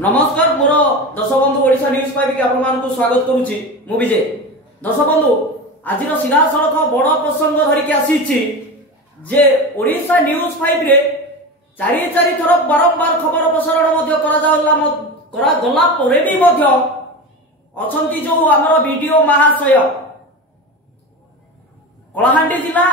नमस्कार मोर दर्शक बंधु ओडिशा न्यूज फाइव के आपन स्वागत करुच्ची मु विजय। दर्शक बंधु आज सीधा सड़क बड़ प्रसंग धरिकी आसी जे ओडिशा न्यूज फाइव रे चारि चारि थर बारंबार खबर प्रसारण गला परे भी अछंती जो आमर वीडियो महाशय कलाहांडी जिला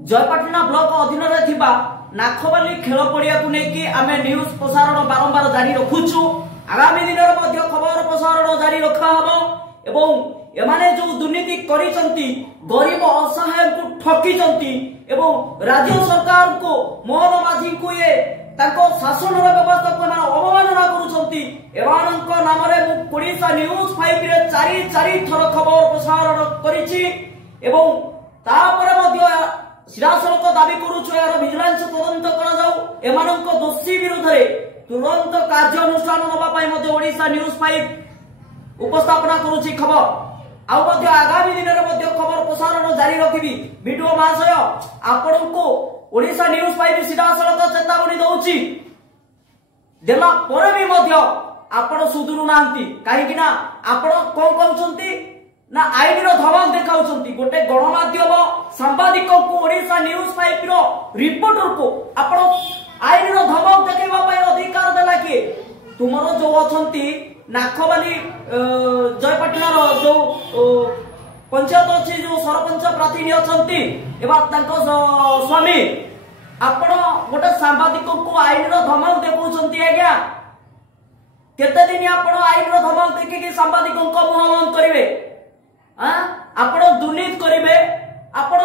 जयपाटना ब्लॉक अधीन रे थिबा नाखबाली खेल पड़िया को लेकिन आम न्यूज प्रसारण बारंबार जारी रखुचु। आगामी दिन में खबर प्रसारण जारी रखा हम एवं एमाने जो दुर्नीति करिसंती गरीब असहाय को ठकीसंती एवं राज्य सरकार को मोहन माझी को ये ताको शासन व्यवस्था को अवमानना करुछंती एमानक नाम रे ओडिशा न्यूज 5 रे चारि चारि थर खबर प्रसारण करिछि एवं तापर मध्य सीधासलख दाबी करुछु यार विजिलेंस तदंत करा जाऊ एमानक दोषी विरुद्ध रे तुरंत कार्यानुष्ठान नबा पई मध्ये ओडिशा न्यूज 5 उपस्थापना करुछि खबर आउ मध्ये आगामी दिन रे मध्ये खबर प्रसारण जारी रखिबी। वीडियो महाशय आपनको ओडिशा न्यूज 5 सीधासलख चेतावनी दउछि देला परे भी मध्ये आपण सुधुरु नांती काहे कि ना आपण कोन कहउछंती ना आईन रो धमक देखाउछंती गोटे गणमाध्यम सांबादिक को ओडिशा न्यूज 5 रो रिपोर्टर को आपण आईन रो धमक देखेबा पई अधिकार देला कि तुमरो जो अछंती नाखबाली जयपाटना रो जो पंचायत अछि जो सरपंच प्रार्थी अछंती एबा तांको स्वामी आपण गोटे सांबादिक को आईन रो धमक देखाउछंती आज्ञा केते दिन आपण आईन रो धमक देखि कि सांबादिक को मुंह बंद करिवे आपण दुर्नीति करिवे आपण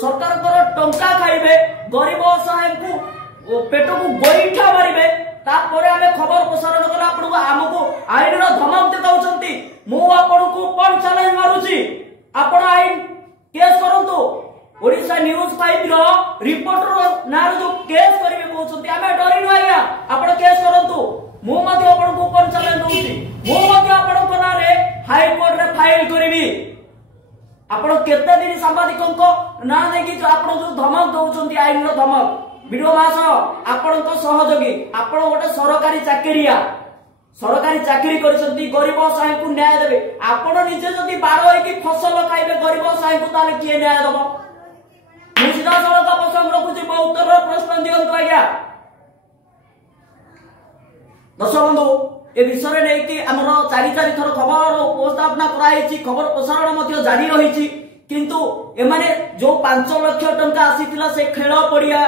सरकार टंका खाइबे गरीब असहाय को पेट को गोईठा मारिबे तापर आमे खबर प्रसारण कला आपण आमको आईन रो धमक देखाउछंती मु आपण को पण चैलेंज मारुची आपण आईन केस करंतु ओडिशा न्यूज 5 रो रिपोर्टर नार जो केस करिवे कहउछंती आमे डरिनु आया आपण केस करंतु मु मध्ये आपण को पण चैलेंज दउची मु मध्ये आपण को नारे हाई कोर्ट रे फाइल करिवि आपण केते दिन सांबादिक ना देखि आपण जो धमक दउछंती आईन रो धमक वीडियो मास आपण को सहयोगी आपण गोटे सरकारी चाकरी करछंती गरीब साई को न्याय देबे आपण निजे जदी बारो है कि फसल खाइबे गरीब साई को ताले के न्याय देबो मु सीधा सड़क प्रसंग रखुची मो उत्तर प्रश्न दियंतु आज्ञा। दर्शक बंधु ए विषय नै कि हमर चारि चारि थर खबर उपस्थापना कराइछि खबर प्रसारण मध्ये जारी रहिछि किंतु एमाने जो 5 लाख टंका आसीतिला से खेल पड़िया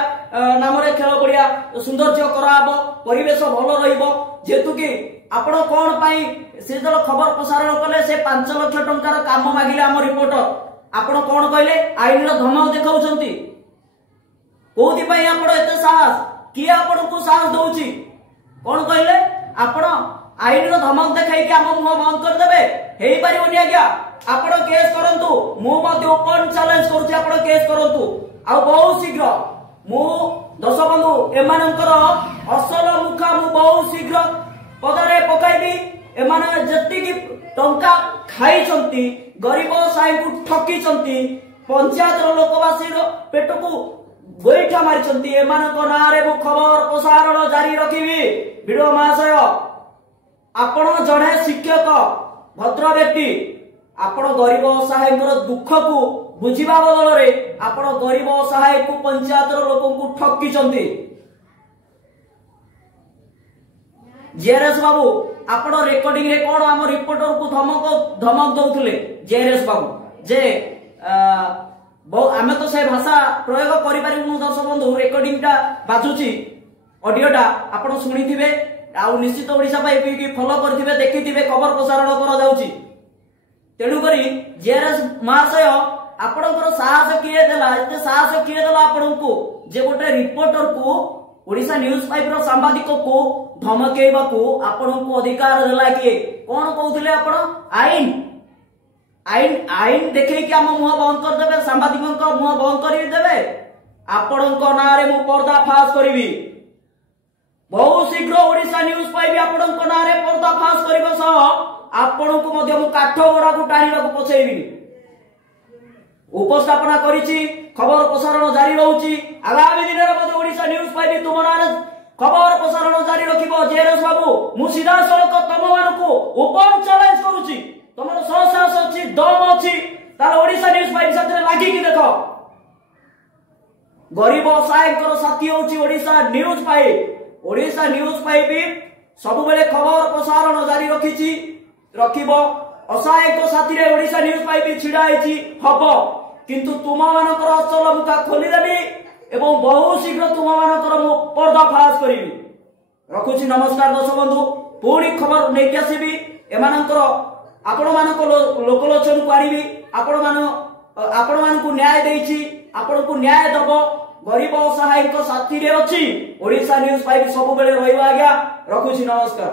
नाम रे खेल पड़िया सौंदर्य कराबो परिवेश भलो रहिबो जेतु कि आपण कोन पई से जल खबर प्रसारण कले से 5 लाख टंकार काम मागिले हम रिपोर्टर आपण कोन कहले आईन रो धमक देखाउछंती कोथि पई आपण एते साहस कि आपण को साहस दउछि कोन कहले आपण आईन रो धमक देखाई कि हम मुंह बंद कर देबे हेई परिबोनी आज्ञा आपण केस करंतु मु मध्ये ओपन चैलेंज करूछि आपण केस करंतु आ बहुत शीघ्र मु दर्शक बंधु एमानकर असल मुखा मु बहुत शीघ्र पदरे पकाइबी एमाने जति कि टंका खाइछंती गरीब साई को ठकीछंती पंचायत रो लोकवासी रो पेट को गोईठा मारिछंती एमानक नारे मु खबर प्रसारण जारी रखिबी। वीडियो महाशय आपण जड़े शिक्षक भद्र व्यक्ति आपण गरीब असहाय दुख को बुझिबा बदल रे आपण गरीब असहाय को पंचायत रो लोक को ठकीचंती। जेआरएस बाबू आपण रेकॉर्डिंग रे कोन हम रिपोर्टर को धमक दउथले जेआरएस बाबू जे आमे तो से भाषा प्रयोग करि पारिबु दर्शक बंधु रेकॉर्डिंग टा बाजुची ऑडियो टा आपण सुनिथिबे आ निश्चित ओडिशा पाई फॉलो करथिबे देखिथिबे खबर प्रसारण करा जाउची तेणु करी जेआरएस महाशय आपणकर साहस किए देला एते साहस किए देला आपनको जे गोटे रिपोर्टर को ओडिशा न्यूज 5 रो सांबादिक को धमकेबा को आपनको अधिकार देला कि कोन कहउथिले आपण आईन आईन आईन देखै कि हम मुंह बंद कर देबे सांबादिकक मुंह बंद करि देबे आपणको नारे मु पर्दा फास करिवि बहुत शीघ्र ओडिशा न्यूज 5 आपणको नारे पर्दा फास करिबो सह आपण को मध्य मु काठ गोड़ा को टाणीबा को पछेइबी उपस्थापना करिछि खबर प्रसारण जारी रहउछि आगामी दिन रे मध्य ओडिशा न्यूज 5 तुम नारे खबर प्रसारण जारी रखिबो जेरस बाबू मु सीधा सड़क तम मानकु ओपन चैलेंज करूची तमर साहस अछि दम अछि तार ओडिशा न्यूज 5 साथे लागि कि देखो गरीब असहायकर साथी होची ओडिशा न्यूज 5 भी सब बेले खबर प्रसारण जारी रखिबो असहायक साथी रे ओडिशा न्यूज 5 भी छिडा आइची हबो किंतु तुम मानकर अचल मुका खोली देबी एवं बहु शीघ्र तुम मानकर मु पर्दा फास करिवि रखुची नमस्कार दर्शक बंधु पूरी खबर नै के आसीबी एमानकर आपण मानक लोकलोचन को आनिबी आपण मानकु न्याय देइची आपण को न्याय दबो गरीब असहायक साथी रे अछि ओडिशा न्यूज 5 सब बेले रहिबा आज्ञा रखुची नमस्कार।